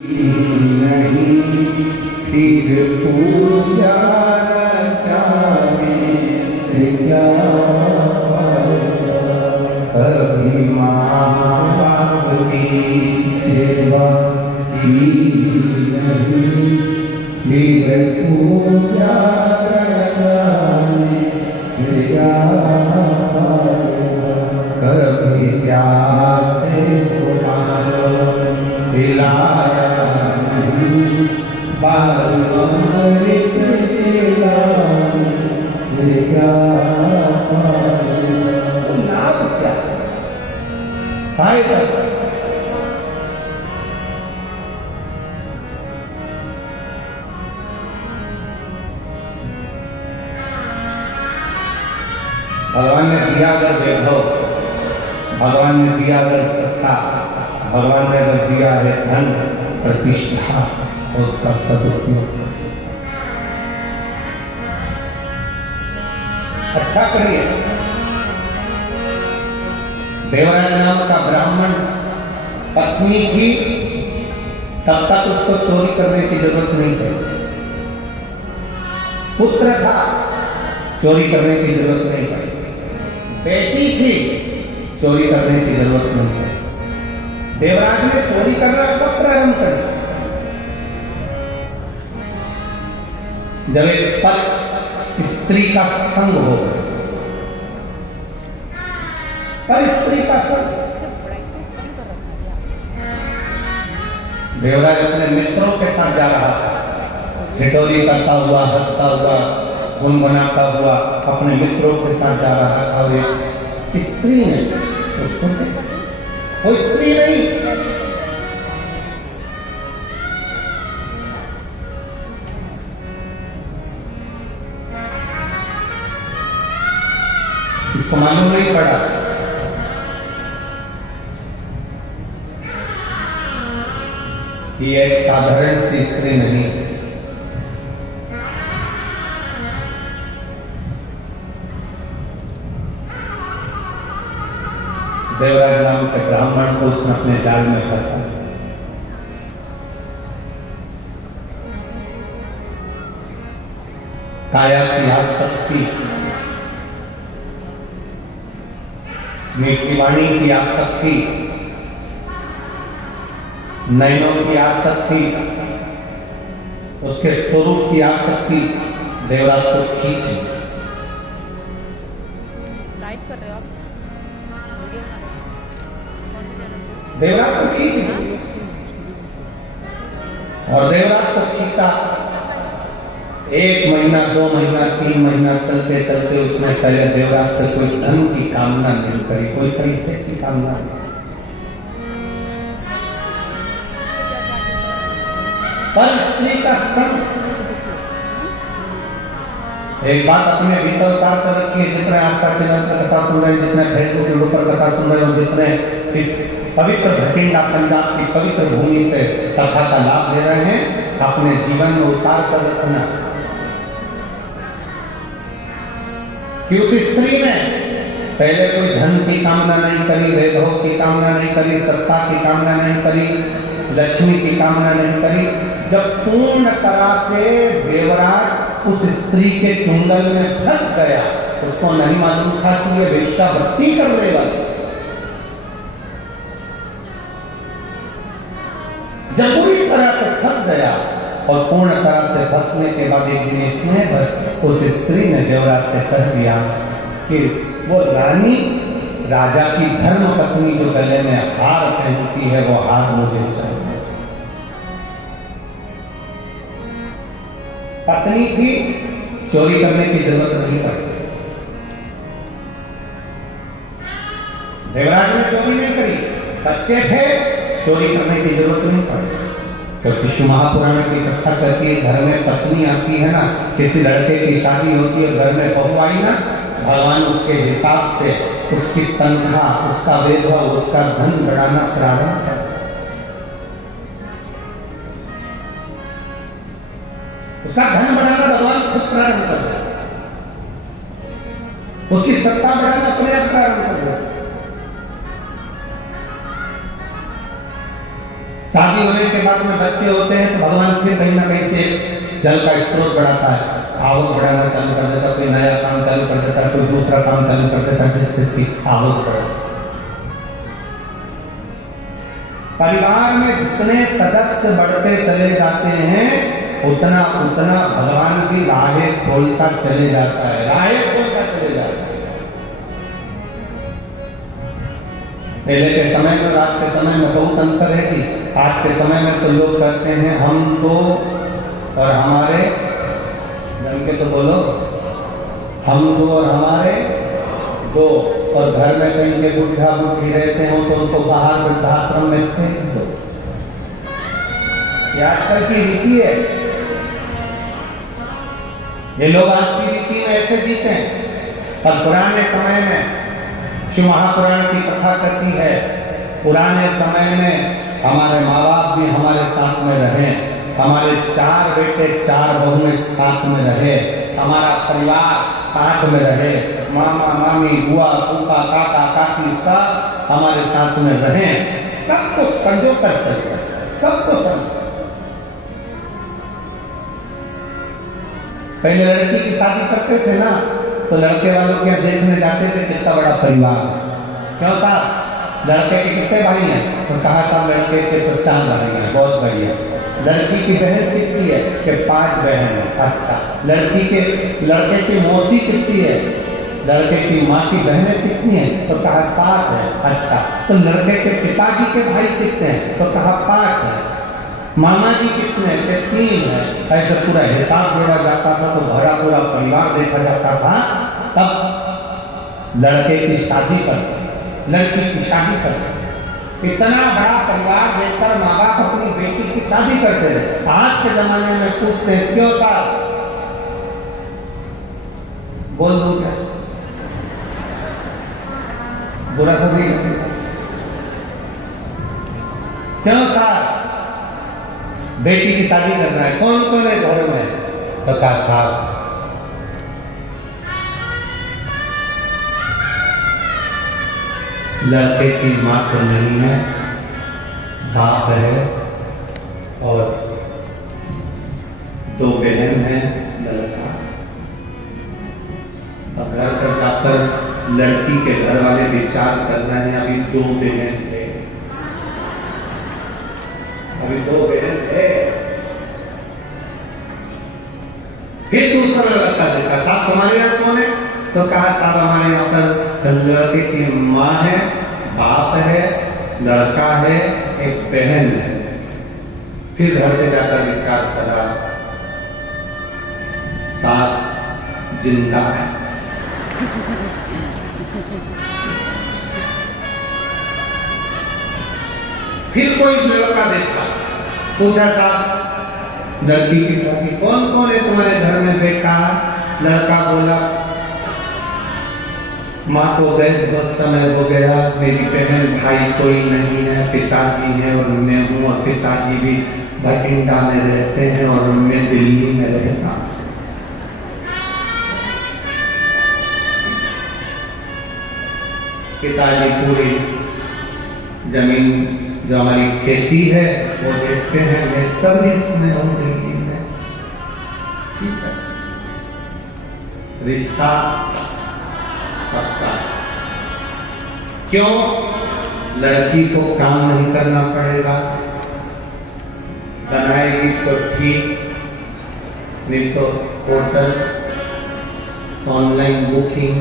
नहीं फिर पूजा जाने से क्या फायदा। कभी माँ बाप की सेवा की नहीं फिर पूजा जाने से क्या फायदा। कभी प्यासे पुकारो पिलाया नहीं बालमृत पिलाने से क्या फायदा। लाभ क्या फायदा। भगवान ने दिया अगर वैभव, भगवान ने दिया अगर सत्ता, भगवान ने अगर दिया है धन प्रतिष्ठा, उसका सदुपयोग अच्छा करिए। देवराज नाम का ब्राह्मण पत्नी थी, तब तक उसको चोरी करने की जरूरत नहीं पड़ी। पुत्र था, चोरी करने की जरूरत नहीं पड़ी। बेटी थी, चोरी करने की जरूरत नहीं पड़ी। देवराज ने चोरी करना कब प्रारंभ कर दिया? जब एक पल स्त्री का संग हो, पर स्त्री का संग। देवराज अपने मित्रों के साथ जा रहा था, ठिठोली करता हुआ, हंसता हुआ, गुनगुनाता हुआ अपने मित्रों के साथ जा रहा था। और एक स्त्री ने उसको, वो स्त्री नहीं, इसको मालूम नहीं पड़ा। ये एक साधारण सी स्त्री नहीं है। देवराज नाम के ब्राह्मण को उसने अपने जाल में फंसा। काया की आसक्ति, मीठी वाणी की आसक्ति, नयनों की आसक्ति, उसके स्वरूप की आसक्ति देवराज को खींची। लाइव कर रहे हो आप? देवराज को खींच ली और देवराज को खींचा। 1 महीना, 2 महीना, 3 महीना चलते चलते उसने पहले देवराज से कोई धन की कामना नहीं करी, कोई पैसे की कामना नहीं। पर स्त्री का संग, एक बात अपने भीतर उतार कर रखिए। जितने आस्था चैनल पर कथा सुन रहे हैं, जितने फेसबुक के ऊपर कथा सुन रहे हो, जितने इस पवित्र भटिंडा पंजाब की पवित्र भूमि से कथा का लाभ ले रहे हैं, अपने जीवन में उतार कर रखना कि उस स्त्री ने पहले कोई धन की कामना नहीं करी, वैभव की कामना नहीं करी, सत्ता की कामना नहीं करी, लक्ष्मी की कामना नहीं करी। जब पूर्ण तरह से देवराज उस स्त्री के चुंगल में फंस गया, उसको नहीं मालूम था कि ये वेश्यावृत्ति करने वाली। जब पूरी तरह से फंस गया और पूर्ण तरह से फंसने के बाद एक दिन इसने बस उस स्त्री ने देवराज से कह दिया कि वो रानी, राजा की धर्म पत्नी जो गले में हार पहनती है, वो हार मुझे चाहिए। पत्नी थी, चोरी करने की जरूरत नहीं पड़ी। देवराज ने चोरी नहीं करी, बच्चे थे, चोरी करने की जरूरत नहीं पड़ी। क्योंकि शिव महापुराण की कथा करती है, घर में पत्नी आती है ना, किसी लड़के की शादी होती है, घर में बहू आई ना, भगवान उसके हिसाब से उसकी तनख्वाह, उसका वैभव, उसका धन बढ़ाना प्रारंभ करता है। उसका धन बढ़ाना भगवान खुद प्रारंभ कर देता है, उसकी सत्ता बढ़ाना अपने आप प्रारंभ कर देता है। शादी होने के बाद में बच्चे होते हैं तो भगवान फिर कहीं ना कहीं से जल का स्रोत बढ़ाता है, आवक बढ़ाना चालू कर देता, कोई नया काम चालू कर देता, कोई दूसरा काम चालू कर देता, जिससे आवक बढ़े। परिवार में जितने सदस्य बढ़ते चले जाते हैं उतना उतना भगवान की राहें खोलता चले जाता है, राहें खोलता चले जाता है। पहले के समय में और आज के समय में बहुत अंतर है कि आज के समय में तो लोग कहते हैं हम तो और हमारे, जम के तो बोलो, हम दो और हमारे दो, और घर में कहीं के बुढ़ा बुढ़ी रहते हो तो उनको बाहर वृद्धाश्रम में फेंक दो। ये आजकल की रीति है, ये लोग आज की रीति में ऐसे जीते हैं। और पुराने समय में शिव महापुराण की कथा कहती है, पुराने समय में हमारे माँ बाप भी हमारे साथ में रहे, हमारे 4 बेटे 4 बहुएं साथ में रहे, हमारा परिवार साथ में रहे, मामा मामी बुआ फूफा काका काकी सब हमारे साथ में रहे, सबको संजो कर चलते, सबको संजो। पहले लड़की की शादी करते थे ना तो लड़के वालों के यहाँ देखने जाते थे कितना बड़ा परिवार है। क्यों साहब, लड़के के कितने भाई हैं? तो कहा साहब लड़के के तो 4 भाई हैं, बहुत बढ़िया। लड़की की बहन कितनी है? कि 5 बहन है। अच्छा, लड़के की मौसी कितनी है? लड़के की माँ की बहनें कितनी है? तो कहा 7 है। अच्छा, तो लड़के के पिताजी के भाई कितने हैं? तो कहा 5 है। मामा जी कितने? 3 है। ऐसे पूरा हिसाब जोड़ा जाता था तो भरा पूरा परिवार देखा जाता था। तब लड़के की शादी करते, लड़की की शादी करते, इतना बड़ा परिवार देखकर माँ बाप अपनी बेटी की शादी करते थे। आज के जमाने में पूछते हैं क्यों साहब, बोल दूं क्या? बुरा तो नहीं लगेगा? क्यों साहब बेटी की शादी करना है? कौन कौन है घर में? तो कहा साहब लड़के की माँ तो नहीं है, बाप है और 2 बहन है, लड़का। अब घर पर जाकर लड़की के घर वाले विचार कर रहे हैं, अभी 2 बहन है, अभी 2 बहन है। फिर दूसरा लड़का देखा, साहब तुम्हारे यहाँ कौन है? तो कहा साहब हमारे यहाँ पर लड़के की माँ है, बाप है, लड़का है, एक बहन है। फिर घर पे जाकर विचार करा, सास जिंदा है। फिर कोई लड़का देखा, पूछा साहब लड़की की शादी कौन कौन है तुम्हारे घर में बेटा? लड़का बोला माँ को गए बहुत समय हो गया, मेरी बहन भाई कोई नहीं है, पिताजी है और मैं हूँ, और पिताजी भी भटिंडा में रहते हैं और मैं दिल्ली में रहता हूँ। पिताजी पूरी जमीन जो हमारी खेती है वो देखते हैं, मैं सर्विस में हूँ दिल्ली में। ठीक है, रिश्ता पक्का। क्यों? लड़की को काम नहीं करना पड़ेगा, बनाएगी तो ठीक, नहीं तो होटल, ऑनलाइन बुकिंग,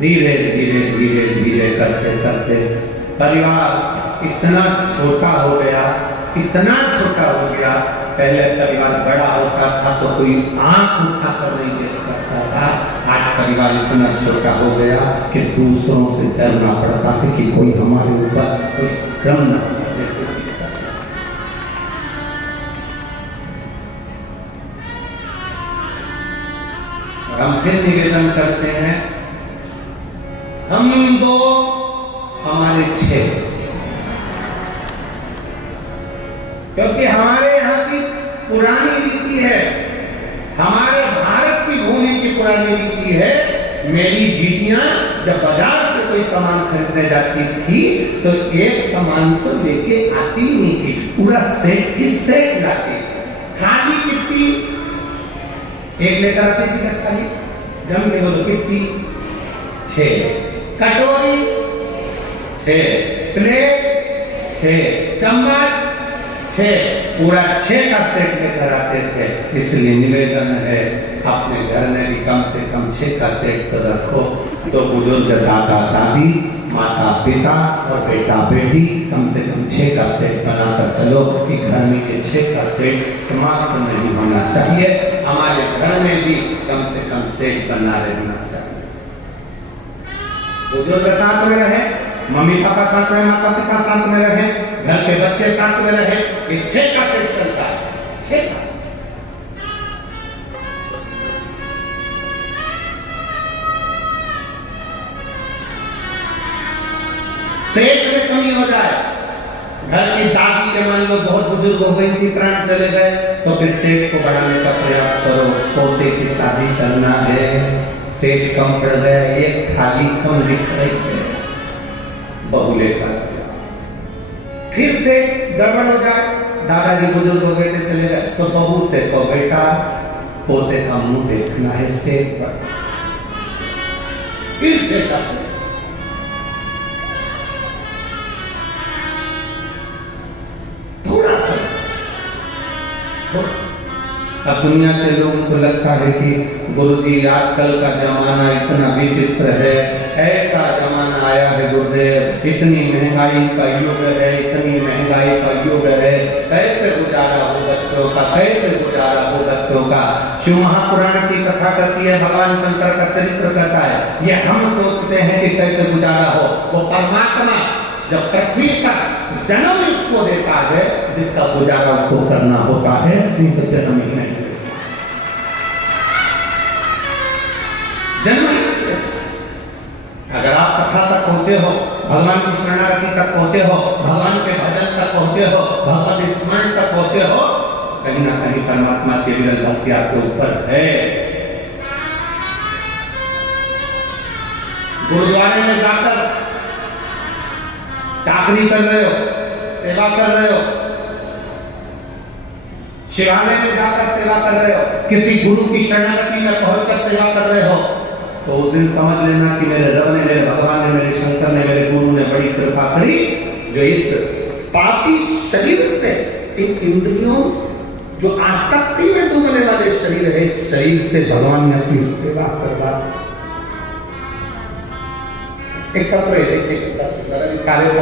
धीरे धीरे धीरे धीरे करते करते परिवार इतना छोटा हो गया, इतना छोटा हो गया। पहले परिवार बड़ा होता था तो कोई आंख उठाकर नहीं देख सकता था, आज परिवार इतना छोटा हो गया कि दूसरों से डरना पड़ता है कि कोई हमारे ऊपर कोई क्रम न करे। हम फिर निवेदन करते हैं, हम 2 हमारे 6, क्योंकि हमारे यहाँ की पुरानी रीति है, हमारे भारत की भूमि की पुरानी मेरी जीजियां जब बाजार से कोई सामान खरीदने जाती थी तो एक सामान तो लेके आती नहीं थी, पूरा सेट ही सेट लाती थी। खाली कितनी एक लेकर आती थी क्या? खाली जम में बोलो कितनी? 6 कटोरी, 6 प्लेट, 6 चम्मच, 6 पूरा 6 का सेट लेकर आते थे। इसलिए निवेदन है अपने घर में भी कम से कम 6 का सेट तो रखो। तो बुजुर्ग दादा दादी, माता पिता और बेटा बेटी कम से कम 6 का सेट बनाकर चलो कि घर में ये 6 का सेट समाप्त नहीं होना चाहिए। हमारे घर में भी कम से कम सेट बना रहना चाहिए। बुजुर्ग साथ में रहे, मम्मी पापा साथ में, माता पिता साथ में रहे, घर के बच्चे साथ में रहे, ये 6 का सेट चलता है। 6 का सेठ में कमी हो जाए, घर की दादी के मान लो बहुत बुजुर्ग हो गई थी, प्राण चले गए, तो फिर सेठ को बढ़ाने का प्रयास करो। पोते की शादी करना है, सेठ कम पड़ गया, एक थाली कम दिख रही है, बहू लेकर फिर से गड़बड़ हो जाए, दादाजी बुजुर्ग हो गए थे चले गए, तो बहू से तो बेटा पोते का मुंह देखना है सेठ पर, फिर से अब दुनिया के लोगों को लगता है कि गुरुजी आजकल का जमाना इतना विचित्र है, ऐसा जमाना आया है गुरुदेव, इतनी महंगाई का युग है, इतनी महंगाई का युग है, कैसे गुजारा हो बच्चों का, कैसे गुजारा हो बच्चों का। शिव महापुराण की कथा करती है, भगवान शंकर का चरित्र करता है। ये हम सोचते हैं कि कैसे गुजारा हो, वो परमात्मा जब पृथ्वी का जन्म इसको देता है, जिसका गुजारा उसको करना होता है, नहीं तो जन्म ही नहीं। जन्म ही अगर आप कथा तक पहुंचे हो, भगवान की शरणागति तक पहुंचे हो, भगवान के भजन तक पहुंचे हो, भगवत स्मरण तक पहुंचे हो, कहीं ना कहीं परमात्मा की विरल भक्ति आपके ऊपर है। गुरुद्वारे में जाकर चाकरी कर रहे हो, सेवा कर रहे हो, शिवालय में जाकर सेवा कर रहे हो, किसी गुरु की शरणागति में पहुंचकर सेवा कर रहे हो, तो उस दिन समझ लेना कि मेरे रब ने, मेरे भगवान ने, मेरे शंकर ने, मेरे गुरु ने बड़ी कृपा करी, जो इस पापी शरीर से, इन इंद्रियों जो आसक्ति में डूबने वाले शरीर है, इस शरीर से भगवान ने अपनी सेवा करवा। एक कार्य